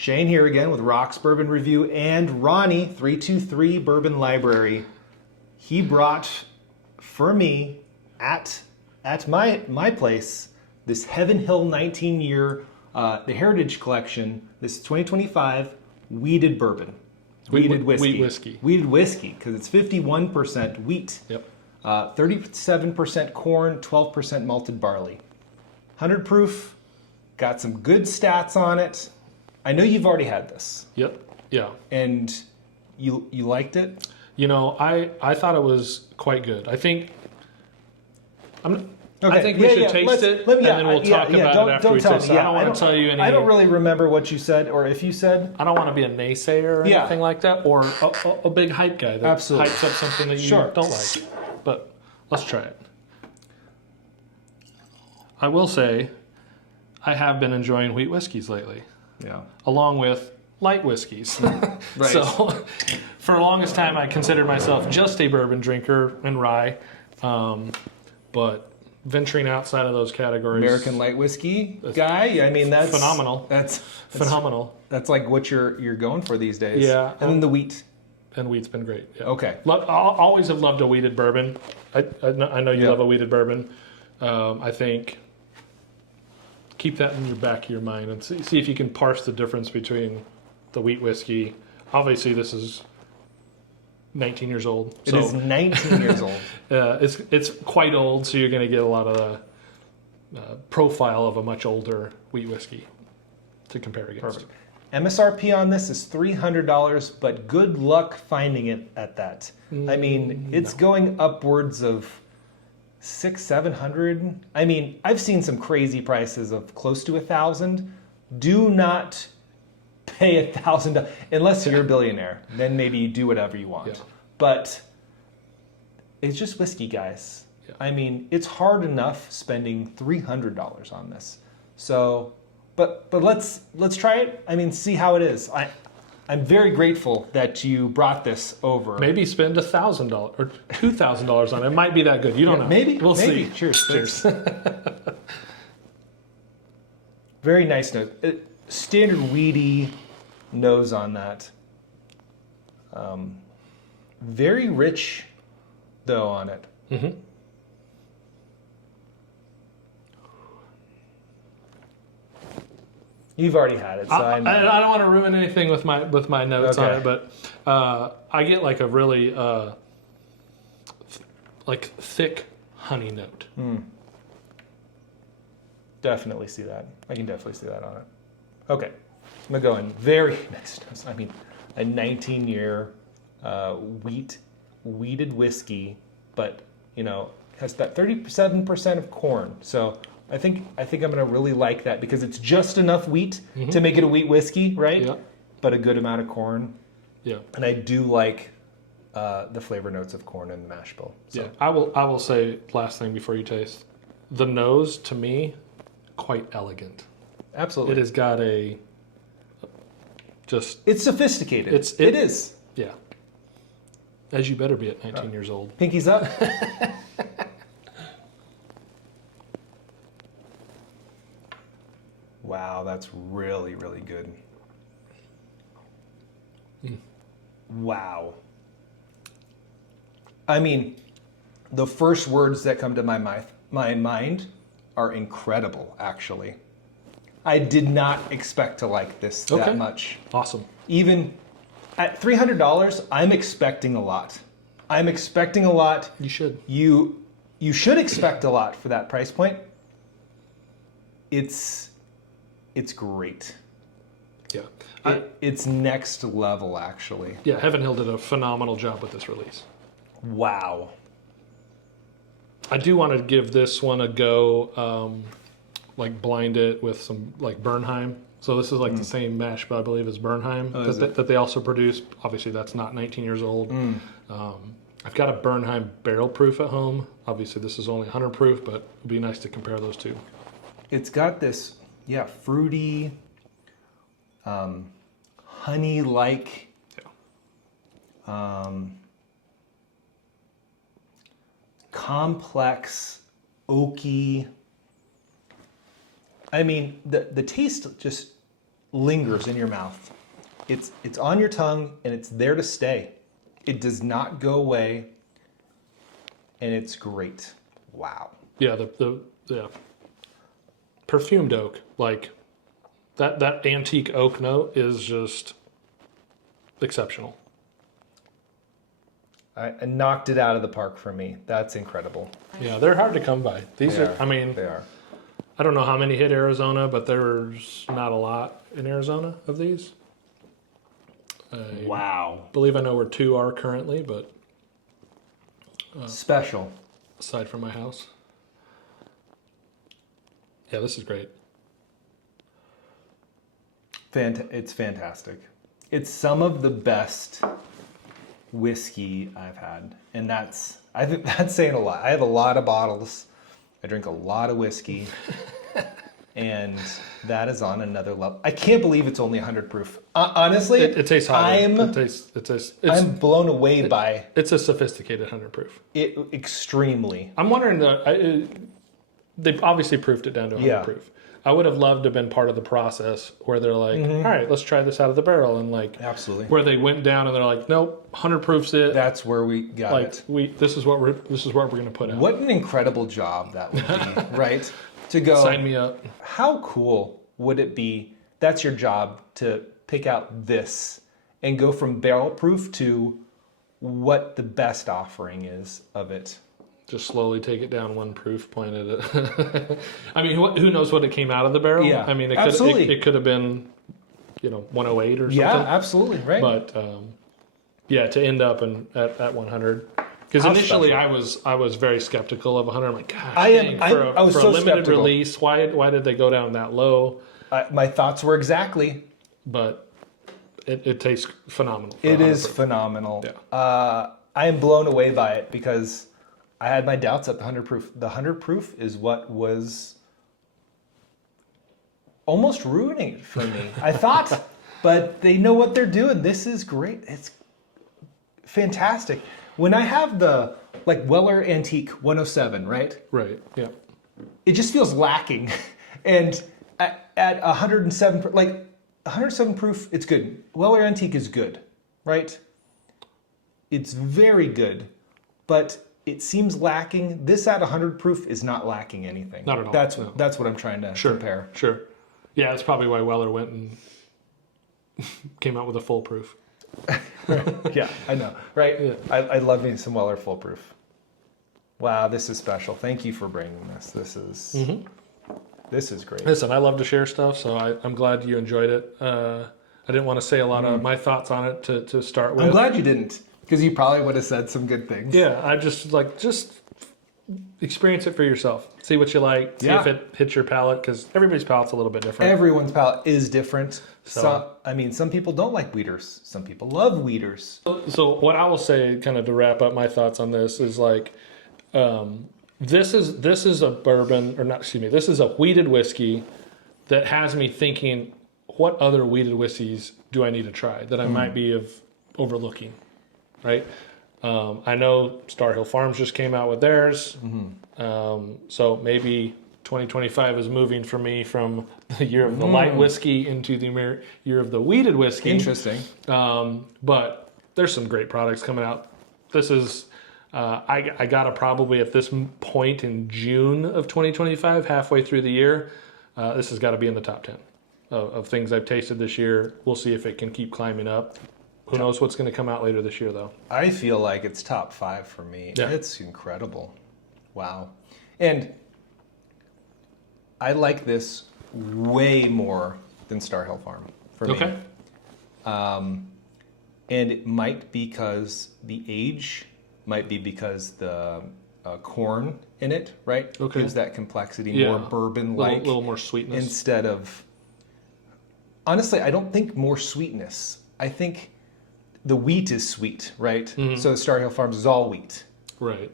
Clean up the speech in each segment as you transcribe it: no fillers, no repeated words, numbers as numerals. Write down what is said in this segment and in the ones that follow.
Shane here again with Rock's Bourbon Review and Ronnie, 323 Bourbon Library. He brought for me at my place this Heaven Hill 19-year the Heritage Collection. This 2025 wheated bourbon, wheated whiskey, wheated whiskey because it's 51% wheat, 37% corn, 12% malted barley, 100 proof. Got some good stats on it. I know you've already had this. Yep. Yeah. And you liked it? You know, I thought it was quite good. I think I think we should taste it, and then we'll talk about it after we taste it. I don't want to tell you any... I don't really remember what you said, or if you said. I don't want to be a naysayer or anything like that, or a big hype guy that hypes up something that you don't like. But let's try it. I will say, I have been enjoying wheat whiskeys lately. Yeah. Along with light whiskeys. Right. So for the longest time, I considered myself just a bourbon drinker and rye. But venturing outside of those categories. American light whiskey guy? I mean, that's phenomenal. That's phenomenal. That's like what you're going for these days. Yeah. And then the wheat. And wheat's been great. Yeah. Okay. I always have loved a wheated bourbon. I know you love a wheated bourbon. I think keep that in your back of your mind and see if you can parse the difference between the wheat whiskey. Obviously, this is 19 years old. It is 19 years old. It's quite old, so you're going to get a lot of the profile of a much older wheat whiskey to compare against. Perfect. MSRP on this is $300, but good luck finding it at that. I mean, it's going upwards of $600-700. I mean, I've seen some crazy prices of close to $1,000. Do not pay $1,000 unless you're a billionaire. Then maybe you do whatever you want. Yeah. But it's just whiskey, guys. Yeah. I mean, it's hard enough spending $300 on this. So, but let's try it. I mean, see how it is. I'm very grateful that you brought this over. Maybe spend $1,000 or $2,000 on it. It might be that good. You don't know. Maybe. We'll see. Cheers. Cheers. Very nice nose. Standard weedy nose on that. Very rich, though, on it. Mm-hmm. You've already had it, so I don't want to ruin anything with my notes on it, but I get like a really like thick honey note. Definitely see that. I can definitely see that on it. Okay, I'm gonna go in very nice. I mean, a 19-year wheated whiskey, but you know has that 37% of corn. So I think I'm gonna really like that because it's just enough wheat to make it a wheat whiskey, right? Yeah. But a good amount of corn. Yeah. And I do like the flavor notes of corn in the mash bill. So. Yeah. I will say last thing before you taste, the nose to me quite elegant. Absolutely. It has got it's sophisticated. It is. Yeah. As you better be at 19 years old. Pinkies up. Wow, that's really, really good. Wow. I mean, the first words that come to my mind are incredible, actually. I did not expect to like this that much. Awesome. Even at $300, I'm expecting a lot. I'm expecting a lot. You should. You should expect a lot for that price point. It's great. Yeah. It's next level, actually. Yeah, Heaven Hill did a phenomenal job with this release. Wow. I do want to give this one a go, like blind it with some like Bernheim. So this is like the same mash, but I believe as Bernheim that they also produce. Obviously, that's not 19 years old. I've got a Bernheim barrel proof at home. Obviously, this is only 100 proof, but it'd be nice to compare those two. It's got this, fruity, honey-like, complex, oaky. I mean, the taste just lingers in your mouth. It's on your tongue and it's there to stay. It does not go away, and it's great. Wow. Yeah, the perfumed oak, like that antique oak note is just exceptional. I knocked it out of the park for me. That's incredible. Yeah, they're hard to come by. These They are, I mean, they are. I don't know how many hit Arizona, but there's not a lot in Arizona of these. Wow. I believe I know where 2 are currently, but Special. aside from my house. Yeah, this is great. It's fantastic. It's some of the best whiskey I've had, and I think that's saying a lot. I have a lot of bottles. I drink a lot of whiskey, and that is on another level. I can't believe it's only 100 proof. Honestly, It tastes hot. I'm blown away by It's a sophisticated 100 proof. it extremely. I'm wondering, they've obviously proofed it down to 100 Yeah. proof. I would have loved to have been part of the process where they're like, all right, let's try this out of the barrel. And like, Absolutely. where they went down and they're like, nope, 100 proofs it. That's where we got like it. this is what we're going to put out. What an incredible job that would be, right? To go. Sign me up. How cool would it be? That's your job, to pick out this and go from barrel proof to what the best offering is of it. Just slowly take it down 1 proof, point at it. I mean, who knows what it came out of the barrel? Yeah, I mean, absolutely. It could have been, 108 or something. Yeah, absolutely, right. But yeah, to end up at 100. Because How initially special. I was very skeptical of 100. I'm like, gosh, I was for so a limited skeptical. release, why did they go down that low? My thoughts were exactly. But it tastes phenomenal. for It 100 is proof. phenomenal. Yeah. I am blown away by it because I had my doubts at the 100 proof. The 100 proof is what was almost ruining it for me. I thought, but they know what they're doing. This is great. It's fantastic. When I have the Weller Antique 107, right? Right. Yeah. It just feels lacking. And at 107, 107 proof, it's good. Weller Antique is good, right? It's very good, but it seems lacking. This at 100 proof is not lacking anything. Not at all, That's no. that's what I'm trying to compare. Sure. Yeah, that's probably why Weller went and came out with a full proof. Yeah, I know, right? Yeah. I love me some Weller full proof. Wow, this is special. Thank you for bringing this. This is great. Listen, I love to share stuff, so I'm glad you enjoyed it. I didn't want to say a lot of my thoughts on it to start with. I'm glad you didn't, because you probably would have said some good things. Yeah, I just experience it for yourself. See what you like. See Yeah. if it hits your palate, because everybody's palate's a little bit different. Everyone's palate is different. So- Some people don't like wheaters. Some people love wheaters. So what I will say, kind of to wrap up my thoughts on this, is this is a bourbon, or not? Excuse me. This is a wheated whiskey that has me thinking, what other wheated whiskeys do I need to try that I might be overlooking, right? I know Star Hill Farms just came out with theirs, so maybe 2025 is moving for me from the year of the light whiskey into the year of the wheated whiskey. Interesting. But there's some great products coming out. This is, I gotta probably at this point in June of 2025, halfway through the year, this has got to be in the top 10 of things I've tasted this year. We'll see if it can keep climbing up. Who knows what's going to come out later this year, though. I feel like it's top 5 for me. Yeah. It's incredible. Wow. And I like this way more than Star Hill Farm for me. Okay. And it might be because the age, might be because the corn in it, right? Okay. Gives that complexity, Yeah. more bourbon-like. A little more sweetness. Instead of, honestly, I don't think more sweetness. I think the wheat is sweet, right? So Star Hill Farms is all wheat. Right.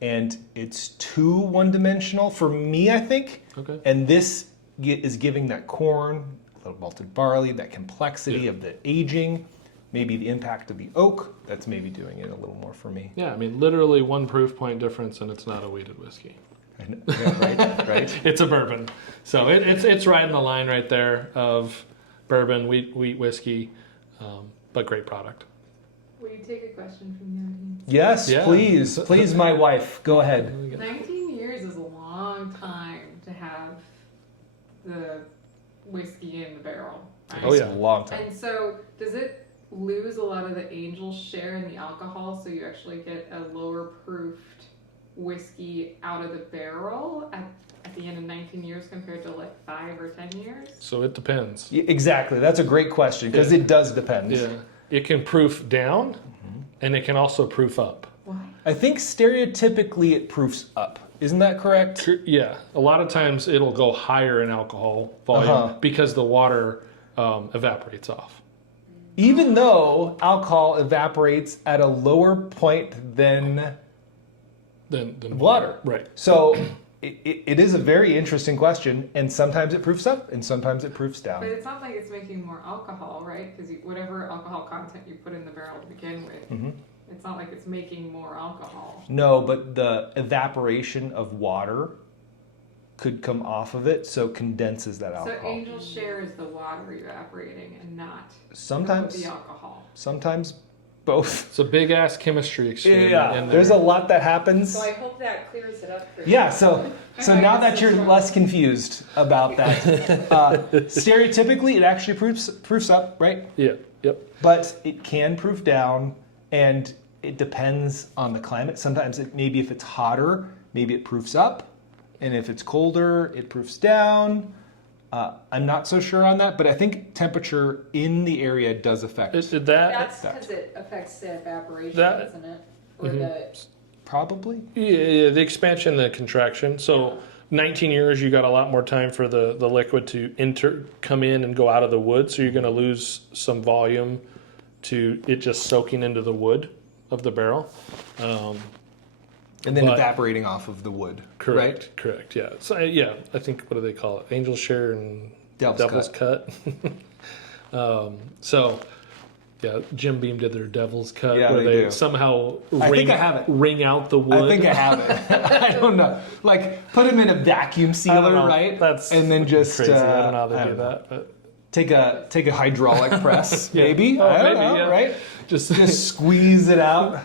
And it's too one-dimensional for me, I think. Okay. And this is giving that corn, a little malted barley, that complexity of the aging, maybe the impact of the oak. That's maybe doing it a little more for me. Yeah, I mean, literally 1 proof point difference, and it's not a wheated whiskey. I know, yeah, right. It's a bourbon, so it's right in the line right there of bourbon, wheat whiskey, but great product. Will you take a question from the audience? Yes, Yeah. please, my wife. Go ahead. 19 years is a long time to have the whiskey in the barrel, right? Oh, yeah. It's a long time. And so, does it lose a lot of the angel's share in the alcohol, so you actually get a lower proofed whiskey out of the barrel at the end of 19 years compared to like 5 or 10 years? So it depends. Exactly. That's a great question because it does depend. Yeah. It can proof down, and it can also proof up. Why? I think stereotypically it proofs up. Isn't that correct? Yeah. A lot of times it'll go higher in alcohol volume because the water evaporates off. Even though alcohol evaporates at a lower point than Than water. Right. So it is a very interesting question, and sometimes it proofs up and sometimes it proofs But down. it's not like it's making more alcohol, right? Because whatever alcohol content you put in the barrel to begin with, it's not like it's making more alcohol. No, but the evaporation of water could come off of it, so condenses that So alcohol. angel's share is the water evaporating and not Sometimes, the alcohol. sometimes both. It's a big ass chemistry experiment. Yeah, in there's a there. lot that happens. So I hope that clears it up for you. Yeah, so now that you're less confused about that, stereotypically it actually proofs up, right? Yeah. Yep. But it can proof down, and it depends on the climate. Sometimes maybe if it's hotter, maybe it proofs up, and if it's colder, it proofs down. I'm not so sure on that, but I think temperature in the area does affect. That's because it affects the evaporation, doesn't it? Or the Probably. Yeah, the expansion, the contraction. So 19 years, you got a lot more time for the liquid to come in and go out of the wood. So you're going to lose some volume to it just soaking into the wood of the barrel. And then But- evaporating off of the wood. Correct. Right? Correct. Yeah. So yeah, I think what do they call it? Angel's share and Devil's cut. So yeah, Jim Beam did their Devil's Cut Yeah, where they they do. somehow I think I have it. wring out the wood. I think I have it. I don't know. Like, put them in a vacuum I don't sealer, know. right? That's and then just crazy. I don't know how they I do don't know. that, but Take a hydraulic press, Yeah. maybe. Oh, I don't maybe, know, yeah. right? just Just squeeze it out.